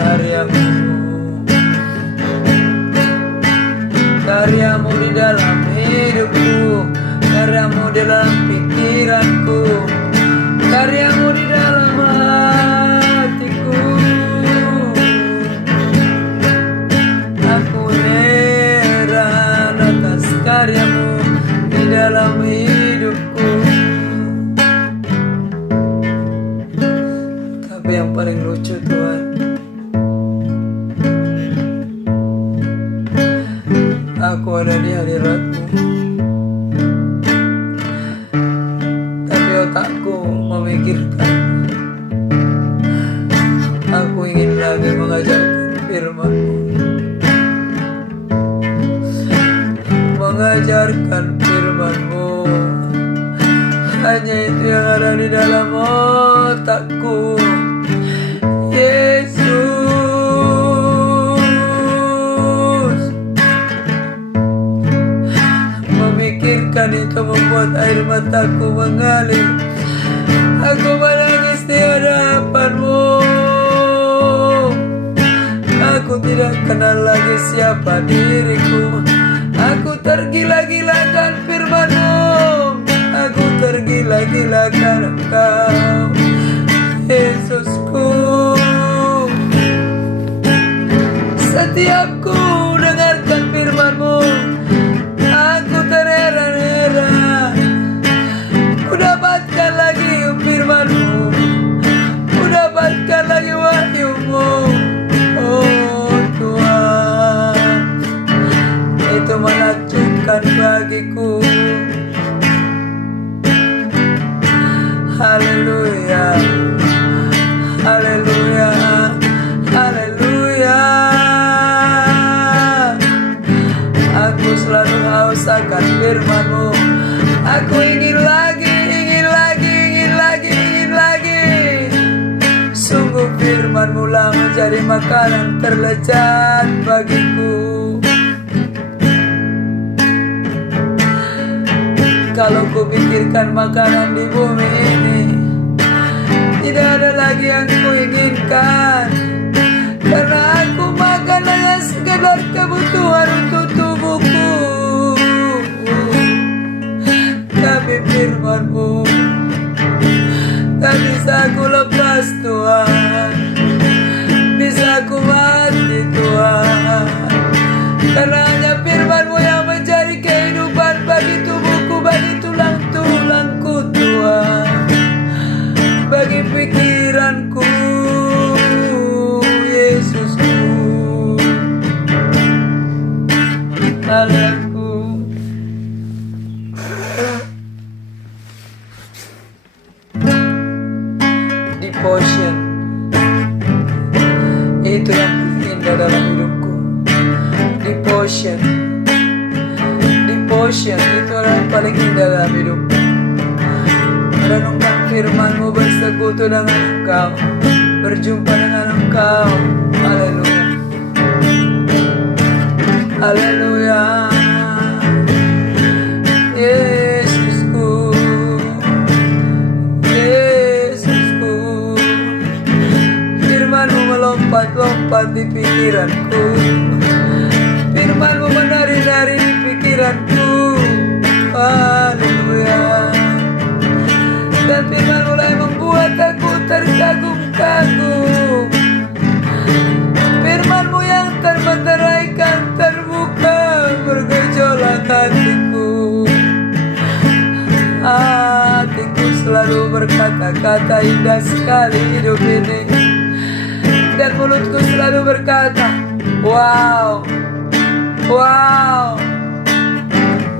karyamu, karyamu di dalam hidupku, karyamu di dalam pikiranku, karyamu di dalam hatiku. Aku heran atas karyamu di dalam hidupku. Tapi yang paling lucu Tuhan, aku ada di hadirat-Mu, tapi otakku memikirkan, aku ingin lagi mengajarkan firman-Mu, mengajarkan firman-Mu. Hanya itu yang ada di dalam otakku. Yesus, memikirkan itu membuat air mataku mengalir. Aku menangis di hadapan-Mu. Aku tidak kenal lagi siapa diriku. Aku tergila-gilakan firman-Mu. Aku tergila-gilakan Engkau, Yesusku. Setiap ku dengarkan firman-Mu, aku terheran-heran. Ku dapatkan lagi firman-Mu, ku dapatkan lagi wahyu-Mu. Oh Tuhan, itu menakjubkan bagiku. Haleluya, haleluya, haleluya. Aku selalu haus akan firman-Mu. Aku ingin lagi, ingin lagi, ingin lagi, ingin lagi. Sungguh firman-Mu lah menjadi makanan terlezat bagiku. Kalau ku pikirkan makanan di bumi ini, tidak ada lagi yang ku inginkan, karena aku makan hanya sekedar kebutuhan untuk tubuhku. Tapi firman-Mu tak bisa aku lepas Tuhan, bisa aku mati Tuhan, karena hanya firman-Mu yang menjadi kehidupan bagi tubuhku, bagi tulang-tulangku Tuhan, bagi pikiranku, Yesusku. Anakku, devotion itu yang indah dalam hidupku. Devotion itu yang paling indah dalam hidupku. Merenungkan firman-Mu, bersekutu dengan Engkau, berjumpa dengan Engkau. Haleluya, haleluya. Yesusku, Yesusku. Firman-Mu melompat-lompat di pikiranku, firman-Mu menari-nari di pikiranku. Haleluya. Dan firman mulai membuat aku terkagum-kagum. Firman-Mu yang termeteraikan terbuka bergejolak hatiku. Hatiku selalu berkata-kata indah sekali hidup ini, dan mulutku selalu berkata, wow, wow,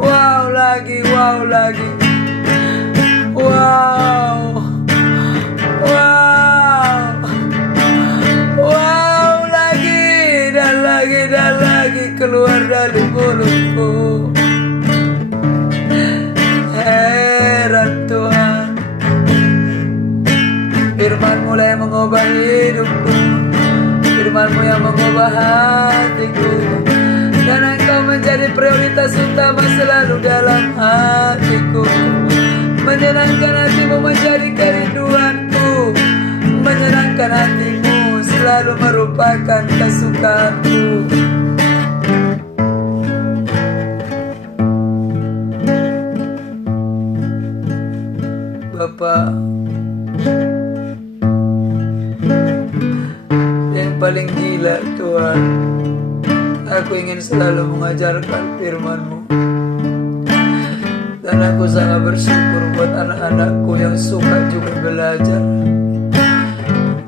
wow lagi, wow lagi. Wow, wow, wow lagi dan lagi dan lagi keluar dari mulutku. Heran Tuhan, firman-Mu yang mengubah hidupku, firman-Mu yang mengubah hatiku, dan Engkau menjadi prioritas utama selalu dalam hatiku. Menyenangkan hati-Mu menjadi kerinduanku, menyenangkan hati-Mu selalu merupakan kesukaanku. Bapa, yang paling gila Tuhan, aku ingin selalu mengajarkan firman-Mu. Dan aku sangat bersyukur buat anak-anakku yang suka juga belajar.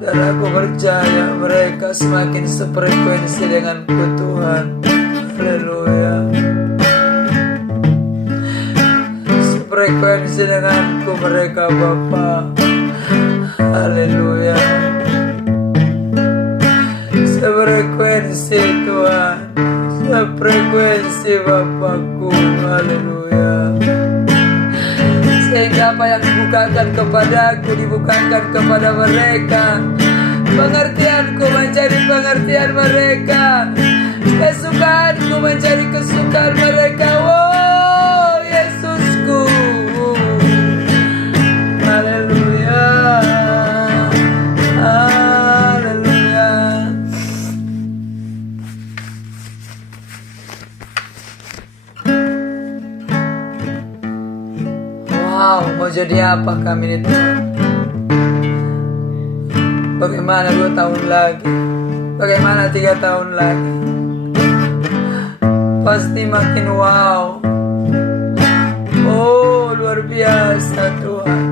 Dan aku percaya mereka semakin sefrekuensi denganku Tuhan. Haleluya. Sefrekuensi denganku mereka Bapa. Haleluya. Sefrekuensi Tuhan. Sefrekuensi Bapakku. Haleluya. Sehingga apa yang dibukakan kepadaku dibukakan kepada mereka. Pengertianku menjadi pengertian mereka. Kesukaanku menjadi kesukaan mereka. Wow, Yesusku. Haleluya. Haleluya. Wow, mau jadi apa kami ini Tuhan? Bagaimana 2 tahun lagi? Bagaimana 3 tahun lagi? Pasti makin wow. Oh, luar biasa Tuhan.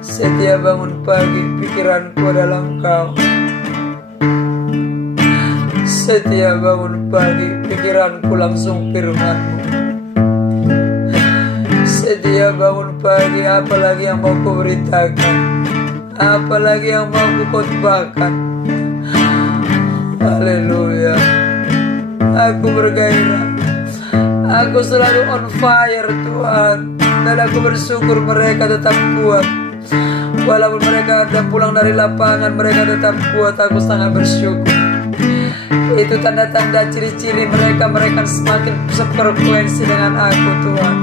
Setiap bangun pagi pikiranku adalah Engkau. Setiap bangun pagi pikiranku langsung firman-Mu. Setiap bangun pagi apalagi yang mau ku beritakan, apalagi yang mau ku khotbahkan. Haleluya. Aku bergairah. Aku selalu on fire Tuhan. Dan aku bersyukur mereka tetap kuat. Walaupun mereka ada pulang dari lapangan, mereka tetap kuat. Aku sangat bersyukur. Itu tanda-tanda ciri-ciri mereka semakin sefrekuensi dengan aku Tuhan.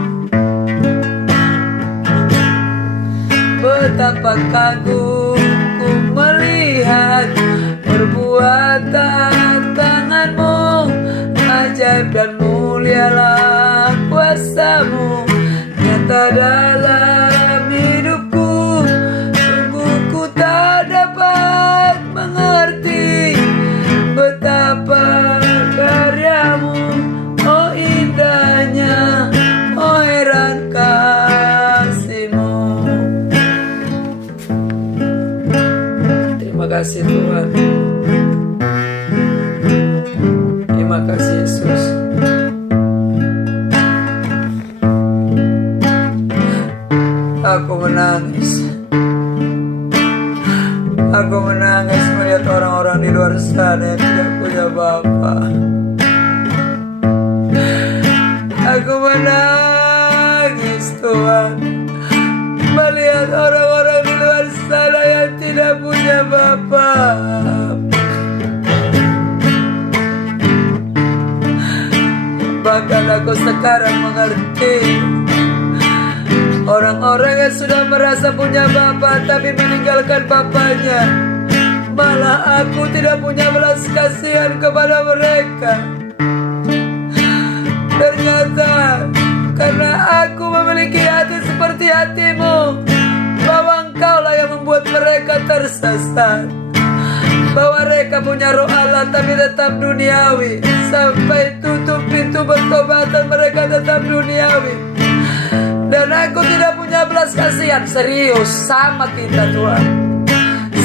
Betapa kagum ku melihat perbuatan tangan-Mu, ajaib dan mulialah kuasa-Mu nyata dalam hidupku. Sungguh ku tak dapat mengerti betapa karya-Mu, oh indahnya, oh heran kasih-Mu. Terima kasih Tuhan. Terima kasih Yesus. Aku menangis. Aku menangis melihat orang-orang di luar sana yang tidak punya Bapa. Aku menangis Tuhan, melihat orang-orang di luar sana yang tidak punya Bapa. Bahkan aku sekarang mengerti orang-orang yang sudah merasa punya Bapa tapi meninggalkan Bapanya. Malah aku tidak punya belas kasihan kepada mereka. Ternyata karena aku memiliki hati seperti hati-Mu, bahwa Engkau lah yang membuat mereka tersesat, bahwa mereka punya roh Allah tapi tetap duniawi. Sampai tutup pintu bertobatan mereka tetap duniawi. Dan aku tidak punya belas kasihan. Serius, sama kita Tuhan.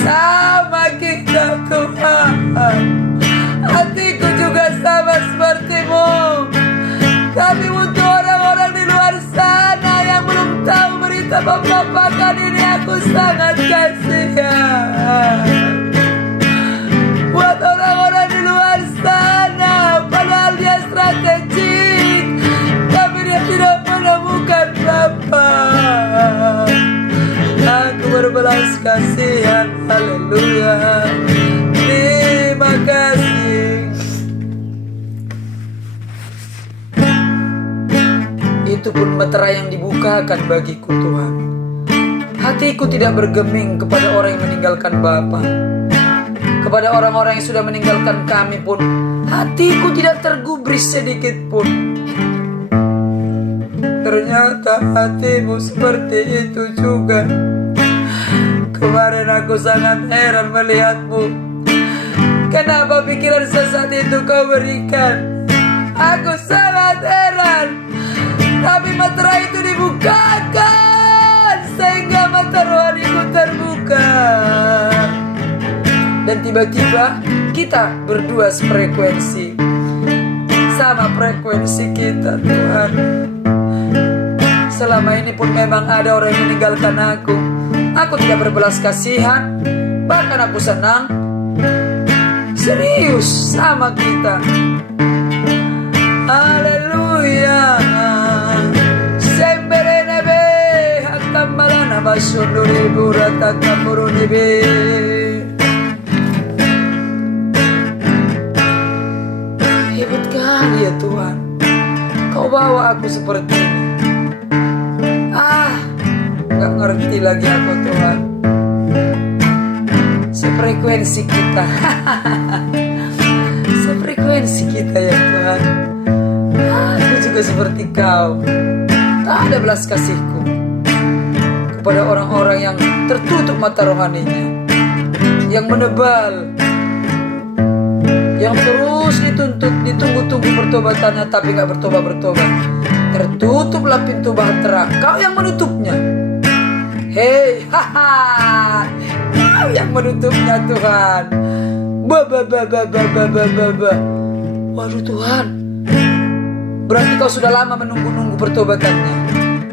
Sama kita Tuhan. Hatiku juga sama seperti-Mu. Tapi untuk orang-orang di luar sana yang belum tahu berita Bapak-Bapak ini, aku sangat kasihan. Buat orang-orang di luar sana, padahal dia strategik, tapi dia tidak menemukan Bapa. Aku berbelas kasihan. Haleluya. Terima kasih. itu pun meterai yang dibukakan bagiku Tuhan. Hatiku tidak bergeming kepada orang yang meninggalkan Bapa. Kepada orang-orang yang sudah meninggalkan kami pun hatiku tidak tergubris sedikit pun. Ternyata hatimu seperti itu juga. Kemarin aku sangat heran melihatmu. Kenapa pikiran sesat itu kau berikan? Aku sangat heran. Tapi meterai itu dibukakan sehingga mata rohaniku terbuka. Dan tiba-tiba kita berdua sefrekuensi. Sama frekuensi kita Tuhan. Selama ini pun memang ada orang yang meninggalkan aku. Aku tidak berbelas kasihan. Bahkan aku senang. Serius sama kita. Haleluya. Semberenebe hatamalana basunduri burata kamurunibe. Hebat kali ya Tuhan. Kau bawa aku seperti ini. Gak ngerti lagi aku Tuhan. Sefrekuensi kita. Sefrekuensi kita ya Tuhan. Aku juga seperti kau. Tak ada belas kasihku kepada orang-orang yang tertutup mata rohaninya, yang menebal, yang terus dituntut, ditunggu-tunggu pertobatannya tapi gak bertobat-bertobat. Tertutuplah pintu bahtera. Kau yang menutupnya. Hei, haha, kau yang menutupnya Tuhan. Waduh Tuhan, berarti kau sudah lama menunggu-nunggu pertobatannya.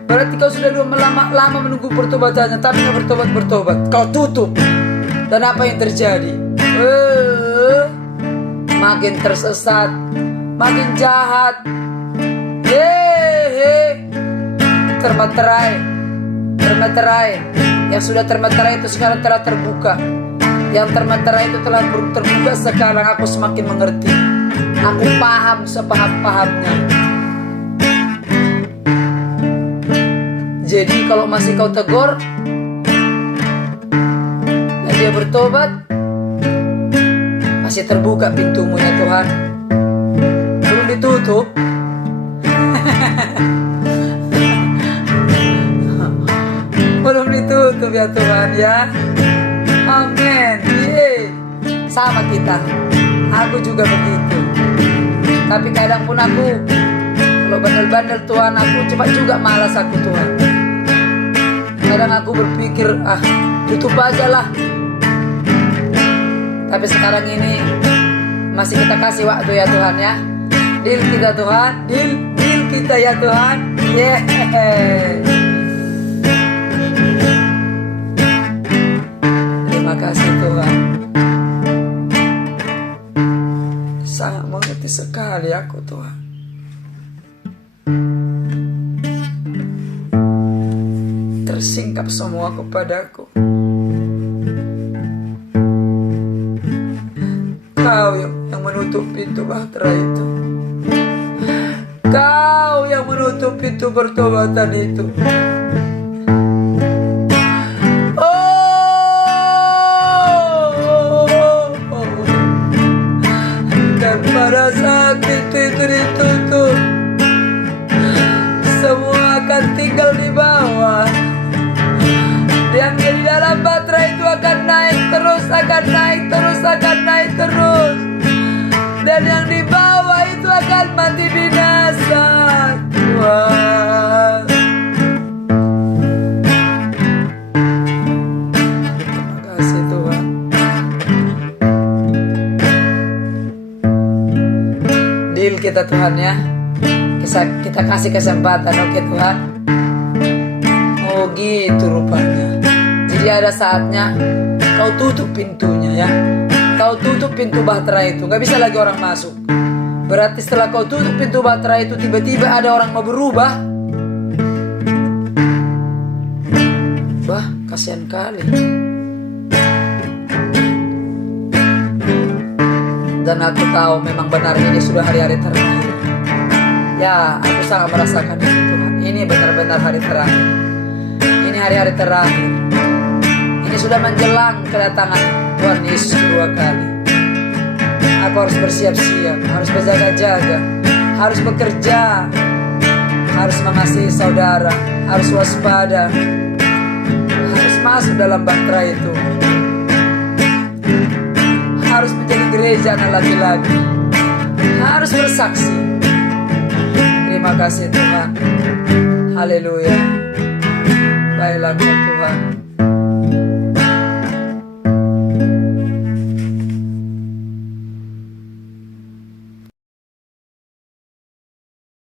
Berarti kau sudah lama menunggu pertobatannya tapi gak bertobat-bertobat. Kau tutup. Dan apa yang terjadi? Makin tersesat, makin jahat. Termeterai. Yang sudah termeterai itu sekarang telah terbuka. Yang termeterai itu telah terbuka sekarang. Aku semakin mengerti. Aku paham sepaham-pahamnya. Jadi kalau masih kau tegur dan dia bertobat, masih terbuka pintumu ya Tuhan. Belum ditutup. Belum ditutup ya Tuhan ya. Amin. Sama kita. Aku juga begitu. Tapi kadang pun aku, kalau bandel-bandel Tuhan, aku cepat juga malas aku Tuhan. Kadang aku berpikir, tutup aja lah. Tapi sekarang ini masih kita kasih waktu ya Tuhan ya. Deal kita Tuhan. Deal kita ya Tuhan. Terima kasih Tuhan. Sangat mengerti sekali aku Tuhan. Tersingkap semua kepadaku. Kau yang menutup pintu bahtera itu. Kau yang menutup pintu pertobatan itu. Dan pada saat pintu itu ditutup, semua akan tinggal di bawah. Yang di dalam bahtera itu akan naik terus, akan naik terus, akan naik terus. Dan yang di bawah itu akan mati binasa. Tuhan, terima kasih Tuhan. Deal kita Tuhan ya. Kita kasih kesempatan, oke Tuhan. Oh gitu rupanya. Jadi ada saatnya kau tutup pintunya ya. Kau tutup pintu bahtera itu, gak bisa lagi orang masuk. Berarti setelah kau tutup pintu bahtera itu, tiba-tiba ada orang mau berubah. Wah, kasihan kali. Dan aku tahu memang benar ini sudah hari-hari terakhir. Ya, aku sangat merasakan itu Tuhan. ini benar-benar hari terakhir. Ini hari-hari terakhir. Ini sudah menjelang kedatangan Tuhan Yesus kedua kali. Aku harus bersiap-siap, harus berjaga-jaga, harus bekerja, harus mengasihi saudara, harus waspada, harus masuk dalam bahtera itu, harus menjadi gereja anak laki-laki, harus bersaksi. Terima kasih Tuhan. Haleluya. Baiklah Tuhan.